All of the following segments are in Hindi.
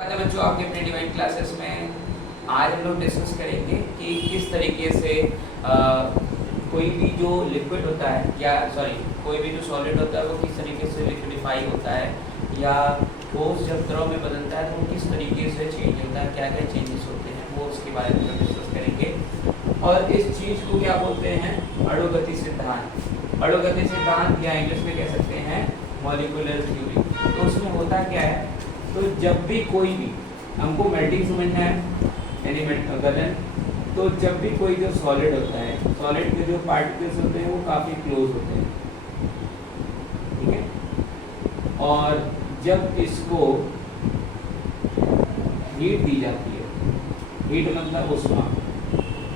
बच्चों, आपके अपने डिवाइन क्लासेस में आज हम लोग डिस्कस करेंगे कि किस तरीके से कोई भी जो लिक्विड होता है या कोई भी जो सॉलिड होता है वो किस तरीके से लिक्विडिफाई होता है या ठोस जब द्रव में बदलता है तो वो किस तरीके से चेंज होता है, क्या क्या चेंजेस होते हैं वो उसके बारे में डिस्कस करेंगे। और इस चीज़ को क्या बोलते हैं? अणुगति सिद्धांत। अणुगति सिद्धांत या इंग्लिश में कह सकते हैं मॉलिक्यूलर थ्योरी। तो उसमें होता क्या है, तो जब भी कोई भी हमको मेल्टिंग समझना है यानी गलन, तो जब भी कोई जो सॉलिड होता है, सॉलिड के जो पार्टिकल्स होते हैं वो काफ़ी क्लोज होते हैं, ठीक है। और जब इसको हीट दी जाती है, हीट मतलब ऊष्मा,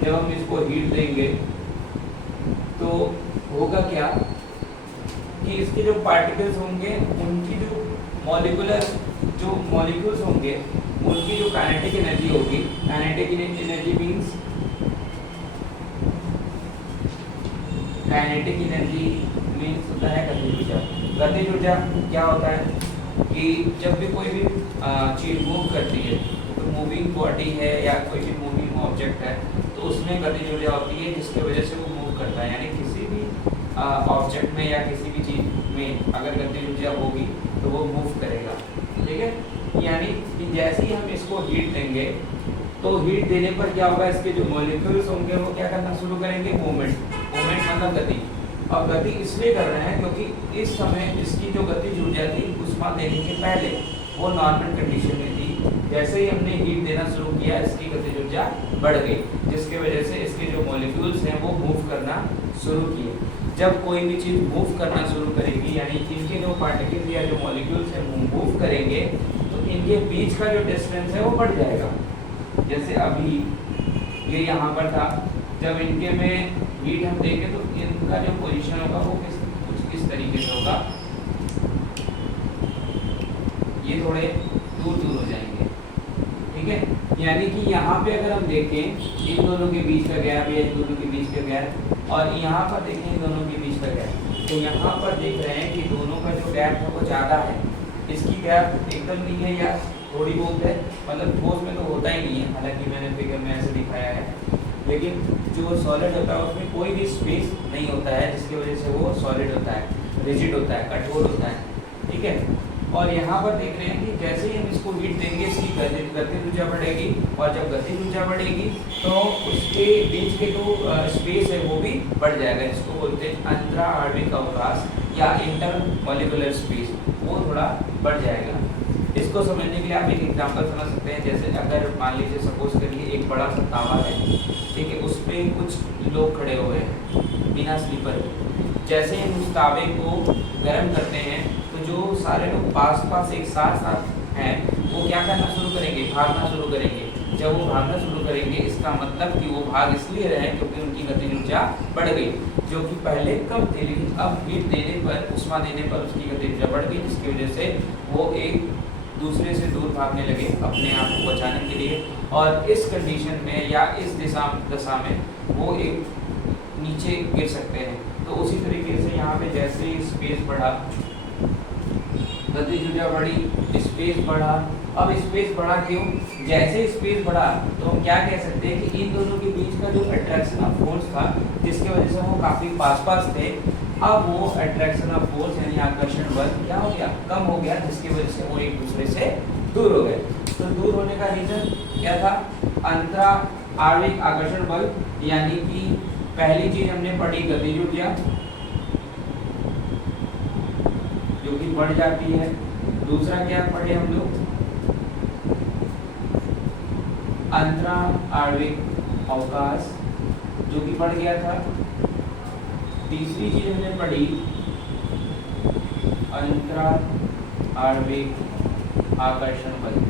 जब हम इसको हीट देंगे तो होगा क्या कि इसके जो पार्टिकल्स होंगे उनकी जो मॉलिक्यूल्स होंगे उनकी जो काइनेटिक एनर्जी होगी, काइनेटिक एनर्जी मीन्स होता है गतिज ऊर्जा। गतिज ऊर्जा क्या होता है कि जब भी कोई भी चीज़ मूव करती है, तो मूविंग बॉडी है या कोई भी मूविंग ऑब्जेक्ट है, तो उसमें गतिज ऊर्जा होती है जिसकी वजह से वो मूव करता है। यानी किसी भी ऑब्जेक्ट में या किसी भी चीज़ में अगर गतिज ऊर्जा होगी तो वो मूव करेगा, ठीक है। यानी कि जैसे ही हम इसको हीट देंगे तो हीट देने पर क्या होगा, इसके जो मॉलिक्यूल्स होंगे वो क्या करना शुरू करेंगे, मूवमेंट मतलब गति। और गति इसलिए कर रहे हैं क्योंकि इस समय इसकी जो गतिज ऊर्जा थी ऊष्मा देने के पहले वो नॉर्मल कंडीशन में थी। जैसे ही हमने हीट देना शुरू किया इसकी गतिज ऊर्जा बढ़ गई, जिसकी वजह से इसके जो मॉलिक्यूल्स हैं वो मूव करना शुरू किए। जब कोई भी चीज़ मूव करना शुरू करेगी यानी इनके जो पार्टिकल्स या जो मॉलिक्यूल्स हैं वो मूव करेंगे तो इनके बीच का जो डिस्टेंस है वो बढ़ जाएगा। जैसे अभी ये यहाँ पर था, जब इनके में हीट हम देंगे तो इनका जो पोजीशन होगा वो कुछ इस तरीके से होगा, ये थोड़े दूर दूर हो जाएंगे, ठीक है। यानी कि यहाँ पे अगर हम देखें इन दोनों के बीच का गैप या इन दोनों के बीच का गैप, और यहाँ पर देखें इन दोनों के बीच का गैप, तो यहाँ पर देख रहे हैं कि दोनों का जो गैप है वो ज़्यादा है, इसकी गैप एकदम नहीं है या थोड़ी बहुत है, मतलब ठोस में तो होता ही नहीं है, हालांकि मैंने फिगर में ऐसे दिखाया है। लेकिन जो सॉलिड होता है उसमें कोई भी स्पेस नहीं होता है, जिसकी वजह से वो सॉलिड होता है, रिजिड होता है, कठोर होता है, ठीक है। और यहाँ पर देख रहे हैं कि जैसे ही हम इसको हीट देंगे इसकी गतिज ऊर्जा बढ़ेगी, और जब गतिज ऊर्जा बढ़ेगी तो उसके बीच के जो स्पेस है वो भी बढ़ जाएगा, जिसको बोलते हैं अंतरा आणविक अवकाश या इंटर मॉलिक्यूलर स्पेस, वो थोड़ा बढ़ जाएगा। इसको समझने के लिए आप एक एग्जांपल समझ सकते हैं। जैसे अगर मान लीजिए सपोज करिए एक बड़ा सा तावा है, ठीक है, उस पर कुछ लोग खड़े हुए हैं बिना स्लीपर। जैसे हम उस तावे को गर्म करते हैं तो जो सारे लोग पास एक साथ हैं वो क्या करना शुरू करेंगे, भागना शुरू करेंगे। जब वो भागना शुरू करेंगे इसका मतलब कि वो भाग इसलिए रहे क्योंकि उनकी गतिज ऊर्जा बढ़ गई, जो कि पहले कम थी, लेकिन अब हीट देने पर, ऊष्मा देने पर उसकी गतिज ऊर्जा बढ़ गई, जिसकी वजह से वो एक दूसरे से दूर भागने लगे अपने आप को बचाने के लिए। और इस कंडीशन में या इस दशा में वो एक नीचे गिर सकते हैं। तो उसी तरीके से यहाँ पे जैसे ही स्पेस बढ़ा, गतिज ऊर्जा बढ़ी, स्पेस बढ़ा। अब स्पेस बढ़ा क्यों? जैसे स्पेस बढ़ा तो हम क्या कह सकते हैं कि इन दोनों के बीच का जो अट्रैक्शन ऑफ फोर्स था, जिसकी वजह से वो काफ़ी पास थे, अब वो अट्रैक्शन ऑफ फोर्स यानी आकर्षण बल क्या हो गया, कम हो गया, जिसकी वजह से वो एक दूसरे से दूर हो गए। तो दूर होने का रीजन क्या था? अंतरा आणविक आकर्षण बल, यानी कि पहली चीज हमने पढ़ी गतिज ऊर्जा जो कि बढ़ जाती है। दूसरा क्या पढ़े हम लोग? अंतरा आणविक अवकाश जो कि बढ़ गया था। तीसरी चीज हमने पढ़ी अंतरा आणविक आकर्षण बल,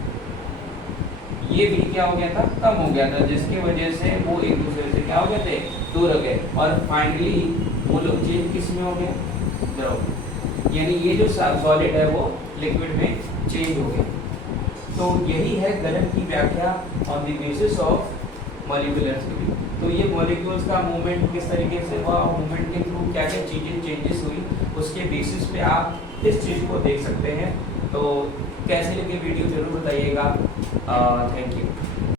ये भी क्या हो गया था, कम हो गया था, जिसकी वजह से वो एक दूसरे से क्या हो गए थे, दूर हो गए। और फाइनली वो लोग चेंज किस में हो गए, द्रव, यानी ये जो सॉलिड है वो लिक्विड में चेंज हो गया। तो यही है गलन की व्याख्या on the basis of molecular theory. तो ये मॉलिक्यूल्स का मूवमेंट किस तरीके से हुआ, मूवमेंट के थ्रू क्या क्या चीज़ें चेंजेस हुई, उसके बेसिस पे आप इस चीज़ को देख सकते हैं। तो कैसे लगे वीडियो जरूर बताइएगा। Thank you.